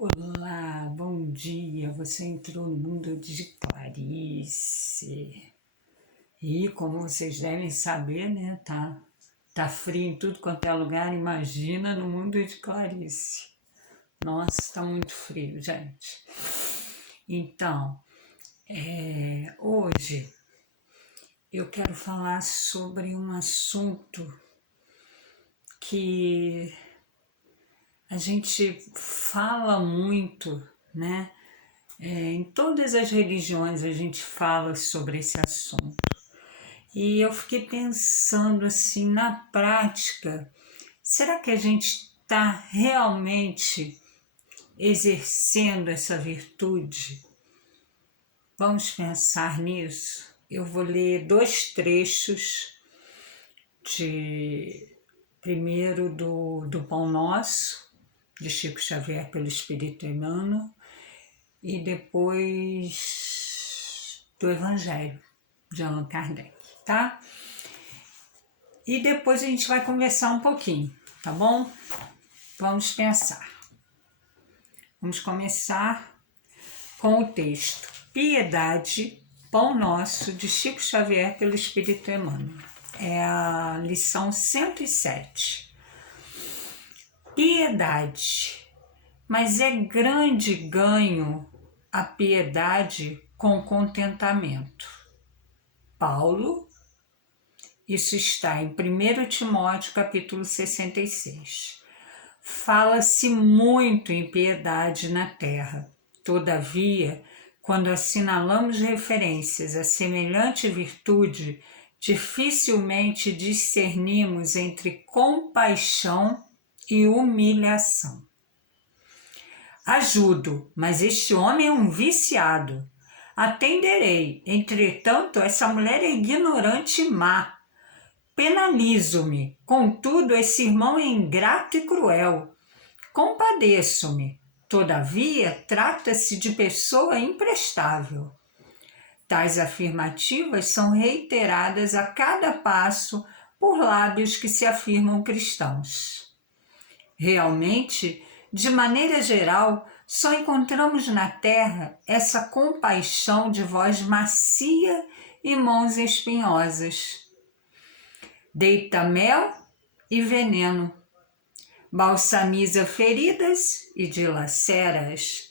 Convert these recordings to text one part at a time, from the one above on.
Olá, bom dia. Você entrou no mundo de Clarice. E como vocês devem saber, né, tá frio em tudo quanto é lugar. Imagina no mundo de Clarice. Nossa, tá muito frio, gente. Então, hoje eu quero falar sobre um assunto que a gente fala muito, né? Em todas as religiões a gente fala sobre esse assunto. E eu fiquei pensando assim, na prática, será que a gente está realmente exercendo essa virtude? Vamos pensar nisso. Eu vou ler dois trechos de primeiro do Pão Nosso, de Chico Xavier pelo Espírito Emmanuel, e depois do Evangelho de Allan Kardec, tá? E depois a gente vai conversar um pouquinho, tá bom? Vamos pensar. Vamos começar com o texto Piedade, Pão Nosso, de Chico Xavier pelo Espírito Emmanuel. É a lição 107. Piedade, mas é grande ganho a piedade com contentamento. Paulo, isso está em 1 Timóteo, capítulo 66. Fala-se muito em piedade na terra. Todavia, quando assinalamos referências a semelhante virtude, dificilmente discernimos entre compaixão e humilhação. Ajudo, mas este homem é um viciado. Atenderei, entretanto, essa mulher é ignorante e má. Penalizo-me, contudo, esse irmão é ingrato e cruel. Compadeço-me, todavia, trata-se de pessoa imprestável. Tais afirmativas são reiteradas a cada passo por lábios que se afirmam cristãos. Realmente, de maneira geral, só encontramos na terra essa compaixão de voz macia e mãos espinhosas. Deita mel e veneno, balsamiza feridas e dilacera-as,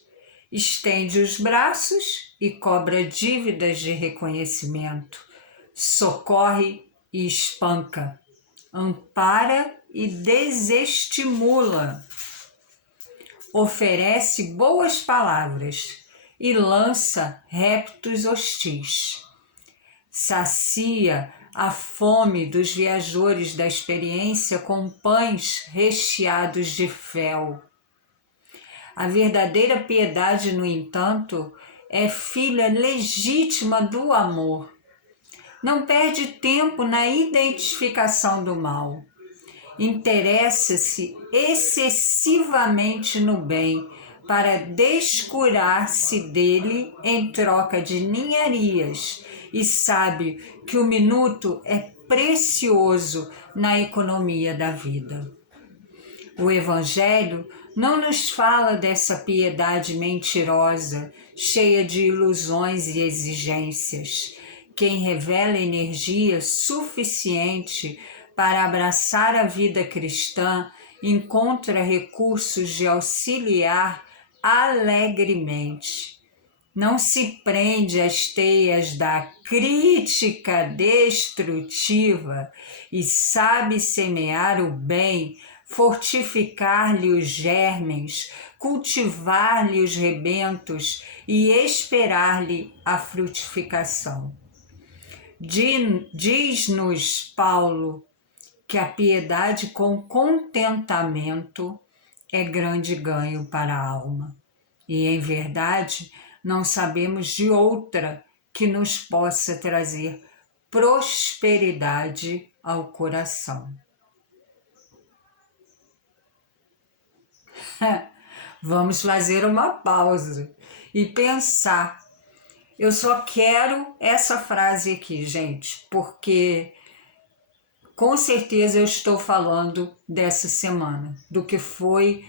estende os braços e cobra dívidas de reconhecimento, socorre e espanca, ampara e desestimula, oferece boas palavras e lança reptos hostis, sacia a fome dos viajores da experiência com pães recheados de fel. A verdadeira piedade, no entanto, é filha legítima do amor. Não perde tempo na identificação do mal. Interessa-se excessivamente no bem para descurar-se dele em troca de ninharias e sabe que o minuto é precioso na economia da vida. O Evangelho não nos fala dessa piedade mentirosa, cheia de ilusões e exigências. Quem revela energia suficiente para abraçar a vida cristã encontra recursos de auxiliar alegremente. Não se prende às teias da crítica destrutiva e sabe semear o bem, fortificar-lhe os germens, cultivar-lhe os rebentos e esperar-lhe a frutificação. Diz-nos Paulo que a piedade com contentamento é grande ganho para a alma. E, em verdade, não sabemos de outra que nos possa trazer prosperidade ao coração. Vamos fazer uma pausa e pensar. Eu só quero essa frase aqui, gente, porque com certeza eu estou falando dessa semana, do que foi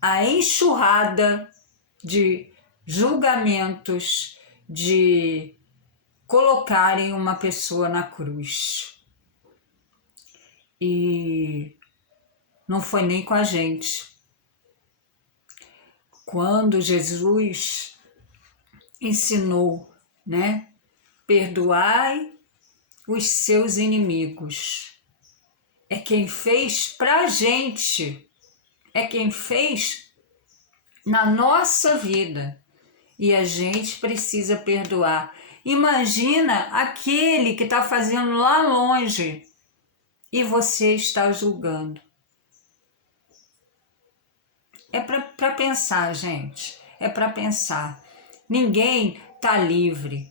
a enxurrada de julgamentos, de colocarem uma pessoa na cruz. E não foi nem com a gente. Quando Jesus ensinou, né? Perdoai os seus inimigos. É quem fez pra gente. É quem fez na nossa vida. E a gente precisa perdoar. Imagina aquele que está fazendo lá longe e você está julgando. É para pensar, gente. É para pensar. Ninguém está livre.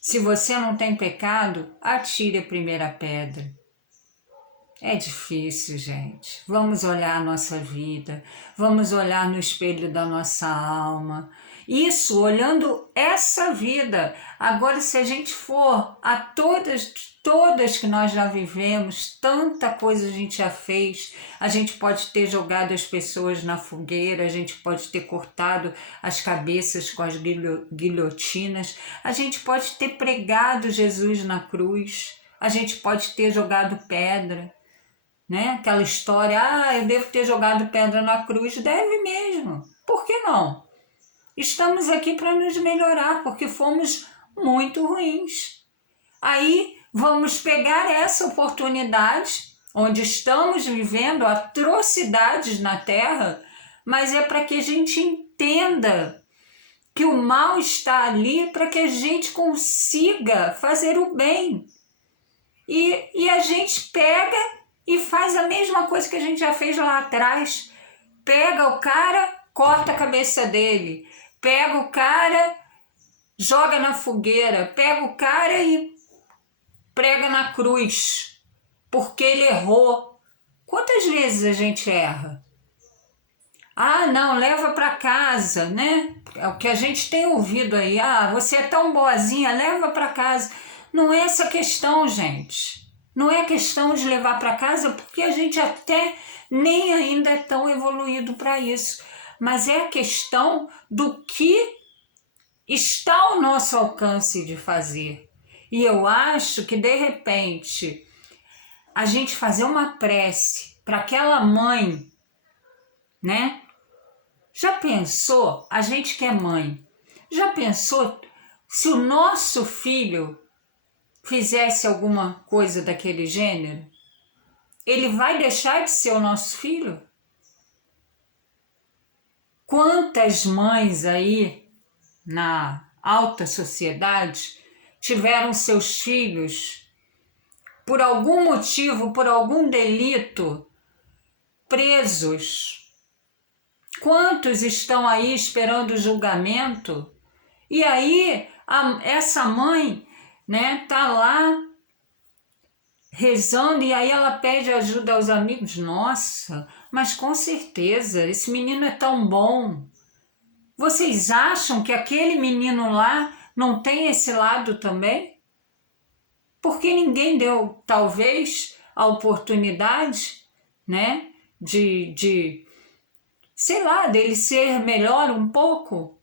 Se você não tem pecado, atire a primeira pedra. É difícil, gente. Vamos olhar a nossa vida, vamos olhar no espelho da nossa alma. Isso, olhando essa vida. Agora, se a gente for a todas que nós já vivemos, tanta coisa a gente já fez, a gente pode ter jogado as pessoas na fogueira, a gente pode ter cortado as cabeças com as guilhotinas, a gente pode ter pregado Jesus na cruz, a gente pode ter jogado pedra. Né? Aquela história, eu devo ter jogado pedra na cruz. Deve mesmo. Por que não? Estamos aqui para nos melhorar, porque fomos muito ruins. Aí vamos pegar essa oportunidade, onde estamos vivendo atrocidades na terra, mas é para que a gente entenda que o mal está ali para que a gente consiga fazer o bem. E a gente pega e faz a mesma coisa que a gente já fez lá atrás. Pega o cara, corta a cabeça dele. Pega o cara, joga na fogueira. Pega o cara e prega na cruz. Porque ele errou. Quantas vezes a gente erra? Não, leva para casa, né? É o que a gente tem ouvido aí. Você é tão boazinha, leva para casa. Não é essa questão, gente. Não é questão de levar para casa, porque a gente até nem ainda é tão evoluído para isso. Mas é a questão do que está ao nosso alcance de fazer. E eu acho que, de repente, a gente fazer uma prece para aquela mãe, né? Já pensou, a gente que é mãe, já pensou se o nosso filho fizesse alguma coisa daquele gênero? Ele vai deixar de ser o nosso filho? Quantas mães aí na alta sociedade tiveram seus filhos, por algum motivo, por algum delito, presos? Quantos estão aí esperando o julgamento? E aí essa mãe, né, tá lá rezando e aí ela pede ajuda aos amigos. Nossa, mas com certeza esse menino é tão bom. Vocês acham que aquele menino lá não tem esse lado também? Porque ninguém deu, talvez, a oportunidade, né, sei lá, dele ser melhor um pouco.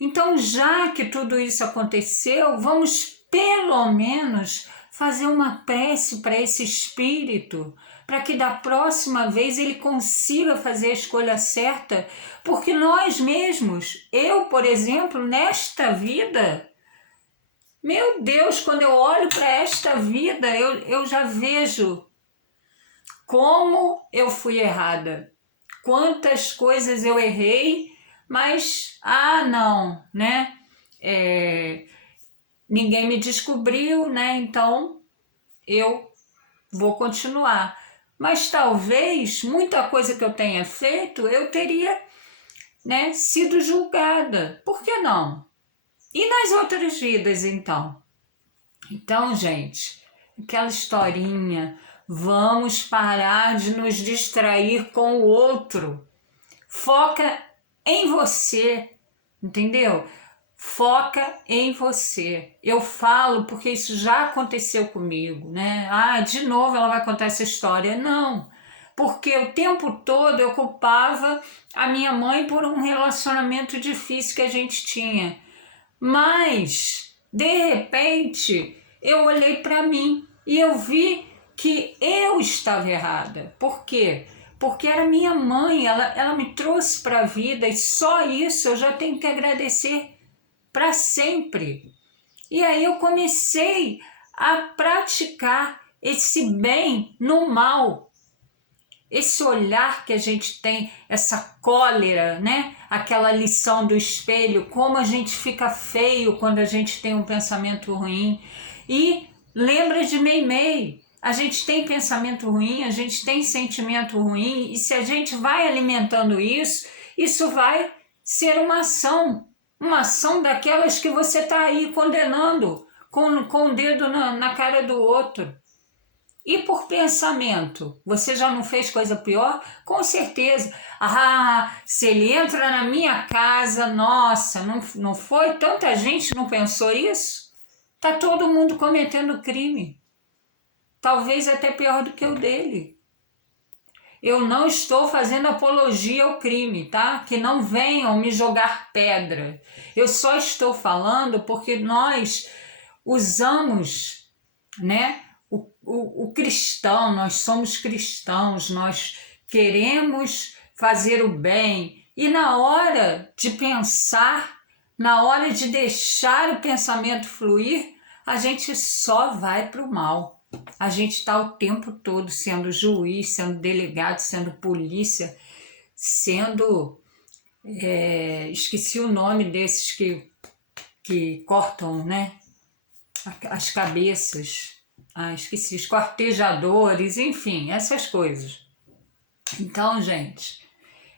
Então, já que tudo isso aconteceu, vamos pelo menos fazer uma prece para esse espírito, para que da próxima vez ele consiga fazer a escolha certa, porque nós mesmos, eu, por exemplo, nesta vida, meu Deus, quando eu olho para esta vida, eu já vejo como eu fui errada, quantas coisas eu errei, mas, não, né? Ninguém me descobriu, né? Então eu vou continuar. Mas talvez muita coisa que eu tenha feito eu teria, né, sido julgada. Por que não? E nas outras vidas, então? Então, gente, aquela historinha, vamos parar de nos distrair com o outro. Foca em você, entendeu? Foca em você. Eu falo porque isso já aconteceu comigo, né? De novo ela vai contar essa história. Não. porque o tempo todo eu culpava a minha mãe por um relacionamento difícil que a gente tinha. Mas, de repente, eu olhei para mim e eu vi que eu estava errada. Por quê? Porque era minha mãe, ela me trouxe para a vida e só isso eu já tenho que agradecer para sempre. E aí eu comecei a praticar esse bem no mal. Esse olhar que a gente tem, essa cólera, né? Aquela lição do espelho, como a gente fica feio quando a gente tem um pensamento ruim. E lembra de Meimei, a gente tem pensamento ruim, a gente tem sentimento ruim, e se a gente vai alimentando isso, isso vai ser uma ação daquelas que você está aí condenando, com o dedo na cara do outro. E por pensamento, você já não fez coisa pior? Com certeza. Ah, se ele entra na minha casa, nossa, não foi? Tanta gente não pensou isso? Tá todo mundo cometendo crime. Talvez até pior do que o dele. Eu não estou fazendo apologia ao crime, tá? Que não venham me jogar pedra. Eu só estou falando porque nós usamos, né? O cristão, nós somos cristãos, nós queremos fazer o bem e na hora de pensar, na hora de deixar o pensamento fluir, a gente só vai para o mal. A gente está o tempo todo sendo juiz, sendo delegado, sendo polícia, sendo... esqueci o nome desses que cortam, né, as cabeças. Esqueci, esquartejadores, enfim, essas coisas. Então, gente,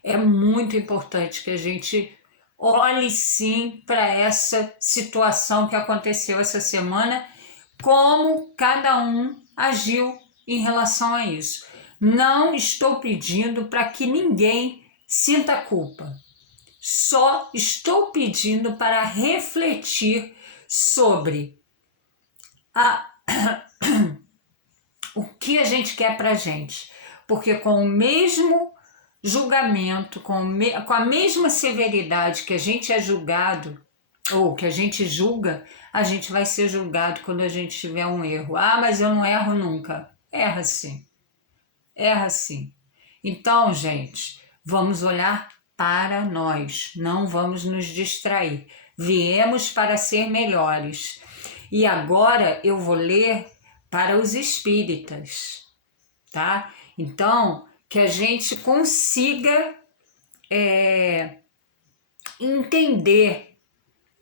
é muito importante que a gente olhe sim para essa situação que aconteceu essa semana, como cada um agiu em relação a isso. Não estou pedindo para que ninguém sinta culpa. Só estou pedindo para refletir sobre o que a gente quer pra gente, porque com o mesmo julgamento, com a mesma severidade que a gente é julgado, ou que a gente julga, a gente vai ser julgado quando a gente tiver um erro. Ah, mas eu não erro nunca. Erra sim, erra sim. Então, gente, vamos olhar para nós, não vamos nos distrair. Viemos para ser melhores. E agora eu vou ler para os espíritas, tá? Então, que a gente consiga entender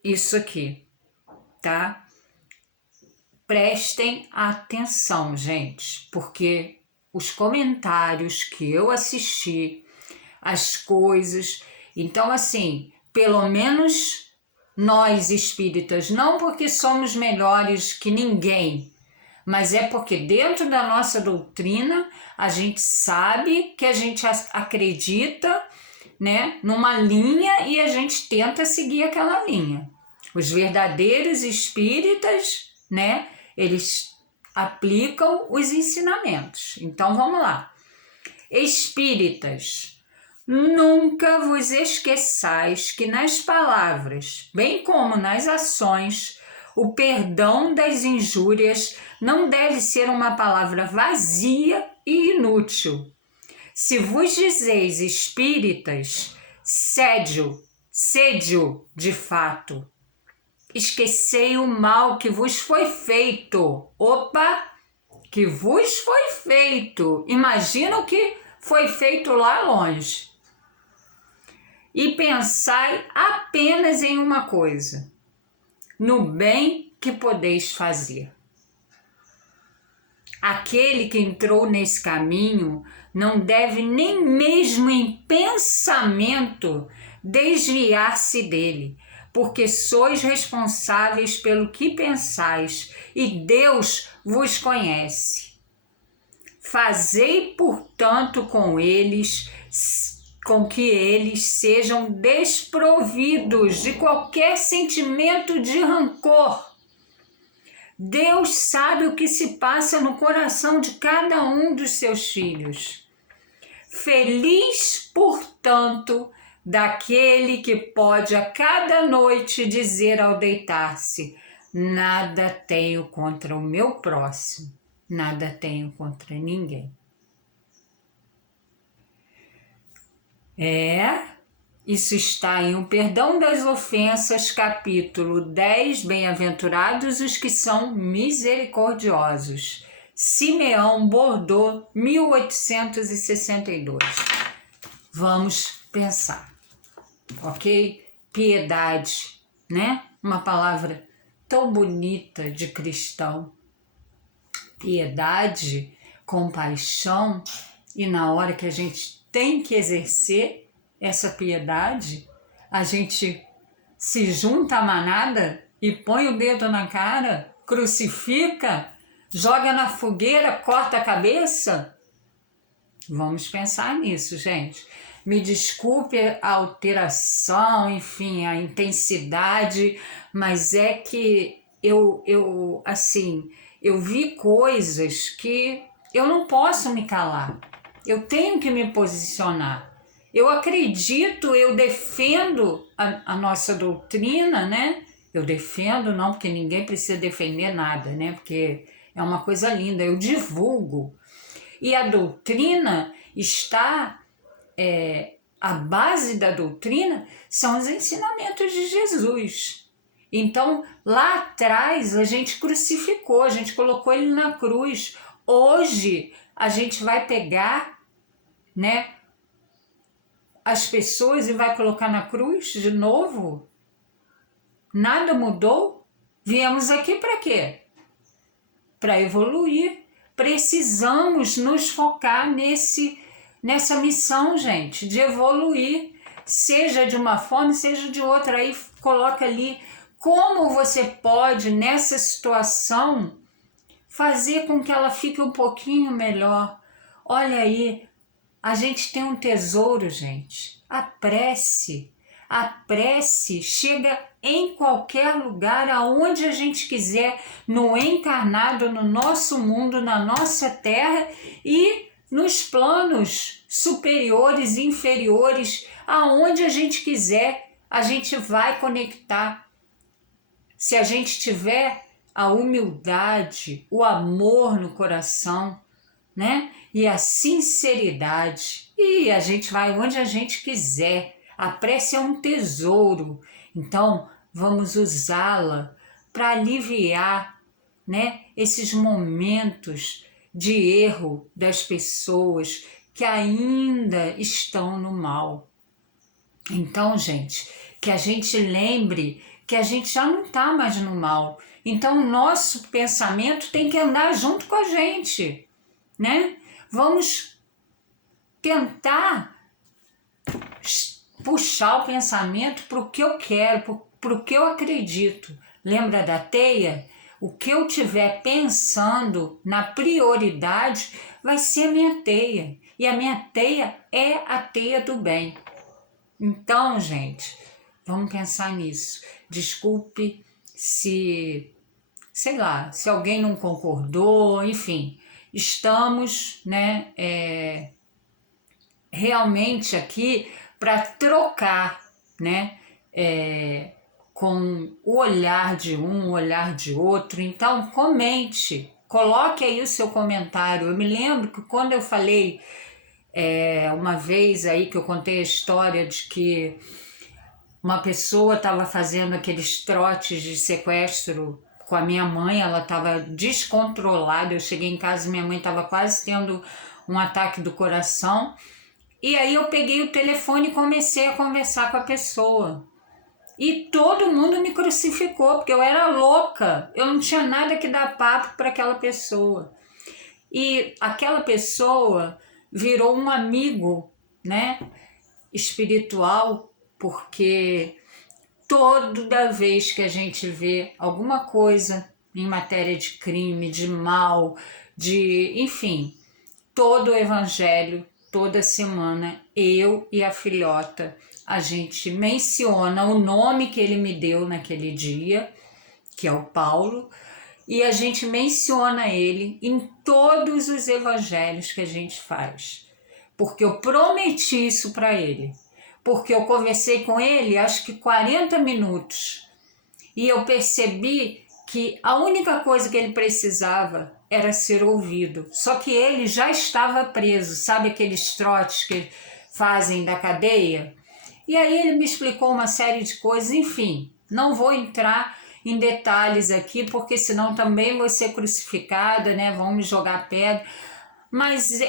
isso aqui, tá? Prestem atenção, gente, porque os comentários que eu assisti, as coisas... Então, assim, pelo menos nós espíritas, não porque somos melhores que ninguém, mas é porque dentro da nossa doutrina a gente sabe que a gente acredita, né, numa linha e a gente tenta seguir aquela linha. Os verdadeiros espíritas, né, eles aplicam os ensinamentos. Então vamos lá. Espíritas, nunca vos esqueçais que nas palavras, bem como nas ações, o perdão das injúrias não deve ser uma palavra vazia e inútil. Se vos dizeis espíritas, sede-o de fato. Esquecei o mal que vos foi feito. Opa! Que vos foi feito. Imagina o que foi feito lá longe. E pensai apenas em uma coisa: no bem que podeis fazer. Aquele que entrou nesse caminho não deve nem mesmo em pensamento desviar-se dele, porque sois responsáveis pelo que pensais e Deus vos conhece. Fazei, portanto, com que eles sejam desprovidos de qualquer sentimento de rancor. Deus sabe o que se passa no coração de cada um dos seus filhos. Feliz, portanto, daquele que pode a cada noite dizer ao deitar-se: nada tenho contra o meu próximo, nada tenho contra ninguém. Isso está em O Perdão das Ofensas, capítulo 10, Bem-aventurados os que são misericordiosos. Simeão Bordeaux, 1862. Vamos pensar, ok? Piedade, né? Uma palavra tão bonita de cristão. Piedade, compaixão, e na hora que a gente tem que exercer essa piedade, a gente se junta à manada e põe o dedo na cara, crucifica, joga na fogueira, corta a cabeça? Vamos pensar nisso, gente. Me desculpe a alteração, enfim, a intensidade, mas é que eu vi coisas que eu não posso me calar. Eu tenho que me posicionar. Eu acredito, eu defendo a nossa doutrina, né? Eu defendo, não, porque ninguém precisa defender nada, né? Porque é uma coisa linda, eu divulgo. E a doutrina está, a base da doutrina são os ensinamentos de Jesus. Então, lá atrás, a gente crucificou, a gente colocou ele na cruz. Hoje, a gente vai pegar, né, as pessoas e vai colocar na cruz de novo? Nada mudou? Viemos aqui para quê? Para evoluir. Precisamos nos focar nessa missão, gente, de evoluir, seja de uma forma, seja de outra. Aí coloca ali como você pode, nessa situação, fazer com que ela fique um pouquinho melhor. Olha aí, a gente tem um tesouro, gente. A prece. A prece chega em qualquer lugar, aonde a gente quiser, no encarnado, no nosso mundo, na nossa terra e nos planos superiores e inferiores, aonde a gente quiser, a gente vai conectar. Se a gente tiver a humildade, o amor no coração, né? E a sinceridade. E a gente vai onde a gente quiser. A prece é um tesouro. Então, vamos usá-la para aliviar, né, esses momentos de erro das pessoas que ainda estão no mal. Então, gente, que a gente lembre que a gente já não está mais no mal. Então, o nosso pensamento tem que andar junto com a gente, né? Vamos tentar puxar o pensamento para o que eu quero, para o que eu acredito. Lembra da teia? O que eu estiver pensando na prioridade vai ser a minha teia. E a minha teia é a teia do bem. Então, gente, vamos pensar nisso. Desculpe se, sei lá, se alguém não concordou, enfim. Estamos, né, realmente aqui para trocar, né, com o olhar de um, o olhar de outro. Então, comente, coloque aí o seu comentário. Eu me lembro que quando eu falei uma vez aí que eu contei a história de que uma pessoa estava fazendo aqueles trotes de sequestro com a minha mãe, ela estava descontrolada. Eu cheguei em casa e minha mãe estava quase tendo um ataque do coração. E aí eu peguei o telefone e comecei a conversar com a pessoa. E todo mundo me crucificou, porque eu era louca. Eu não tinha nada que dar papo para aquela pessoa. E aquela pessoa virou um amigo, né, espiritual, porque toda vez que a gente vê alguma coisa em matéria de crime, de mal, enfim, todo o evangelho, toda semana, eu e a filhota, a gente menciona o nome que ele me deu naquele dia, que é o Paulo, e a gente menciona ele em todos os evangelhos que a gente faz. porque eu prometi isso para ele. Porque eu conversei com ele, acho que 40 minutos. E eu percebi que a única coisa que ele precisava era ser ouvido. Só que ele já estava preso, sabe aqueles trotes que fazem da cadeia? E aí ele me explicou uma série de coisas, enfim, não vou entrar em detalhes aqui, porque senão também vou ser crucificada, né? Vão me jogar pedra. Mas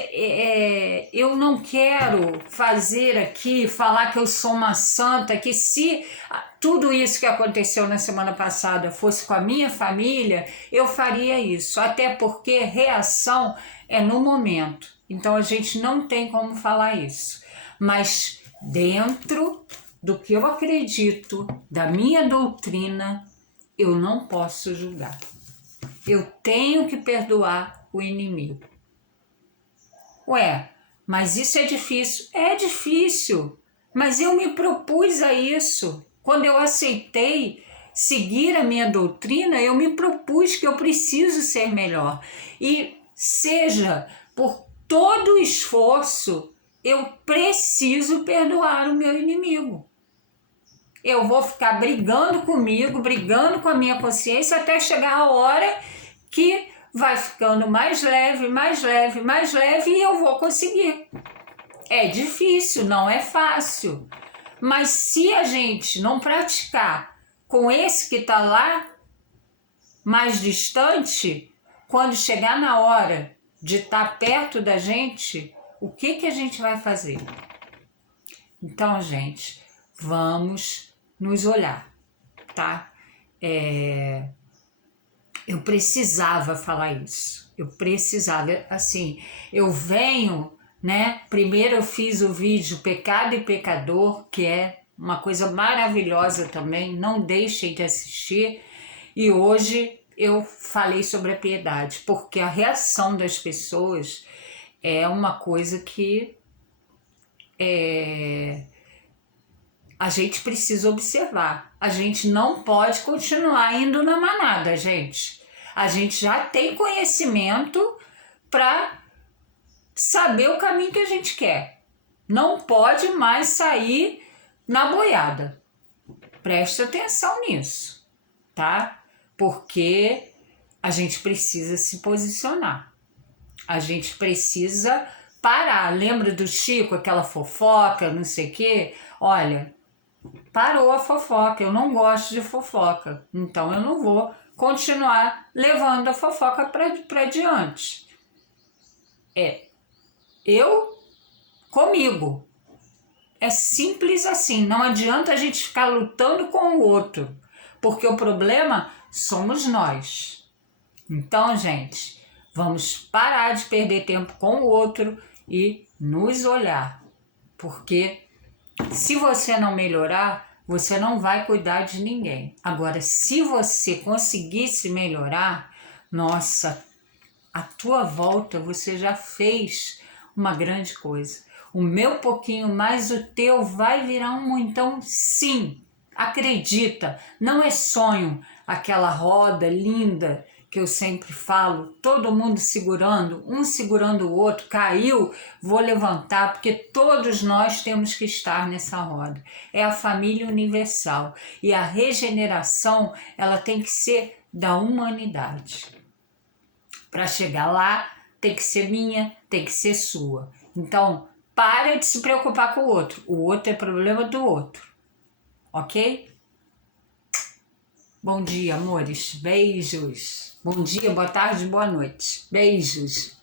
eu não quero fazer aqui, falar que eu sou uma santa, que se tudo isso que aconteceu na semana passada fosse com a minha família, eu faria isso. Até porque reação é no momento. Então a gente não tem como falar isso. Mas dentro do que eu acredito, da minha doutrina, eu não posso julgar. Eu tenho que perdoar o inimigo. Ué, mas isso é difícil. É difícil, mas eu me propus a isso. Quando eu aceitei seguir a minha doutrina, eu me propus que eu preciso ser melhor. E seja por todo o esforço, eu preciso perdoar o meu inimigo. Eu vou ficar brigando comigo, brigando com a minha consciência, até chegar a hora que vai ficando mais leve, mais leve, mais leve, e eu vou conseguir. É difícil, não é fácil. Mas se a gente não praticar com esse que está lá, mais distante, quando chegar na hora de estar perto da gente, o que a gente vai fazer? Então, gente, vamos nos olhar, tá? Eu precisava falar isso. Eu precisava, assim, eu venho, né? Primeiro eu fiz o vídeo Pecado e Pecador, que é uma coisa maravilhosa também, não deixem de assistir. E hoje eu falei sobre a piedade, porque a reação das pessoas é uma coisa que a gente precisa observar. A gente não pode continuar indo na manada, gente. A gente já tem conhecimento para saber o caminho que a gente quer. Não pode mais sair na boiada. Preste atenção nisso, tá? Porque a gente precisa se posicionar. A gente precisa parar. Lembra do Chico, aquela fofoca, não sei o quê? Olha, parou a fofoca, eu não gosto de fofoca, então eu não vou continuar levando a fofoca para diante. Eu comigo. É simples assim, não adianta a gente ficar lutando com o outro, porque o problema somos nós. Então, gente, vamos parar de perder tempo com o outro e nos olhar, porque se você não melhorar, você não vai cuidar de ninguém. Agora, se você conseguisse melhorar, nossa, a tua volta você já fez uma grande coisa. O meu pouquinho mais o teu vai virar um montão, sim. Acredita, não é sonho aquela roda linda que eu sempre falo, todo mundo segurando, um segurando o outro, caiu, vou levantar, porque todos nós temos que estar nessa roda. É a família universal e a regeneração, ela tem que ser da humanidade. Para chegar lá, tem que ser minha, tem que ser sua. Então, para de se preocupar com o outro é problema do outro, ok? Bom dia, amores, beijos. Bom dia, boa tarde, boa noite. Beijos.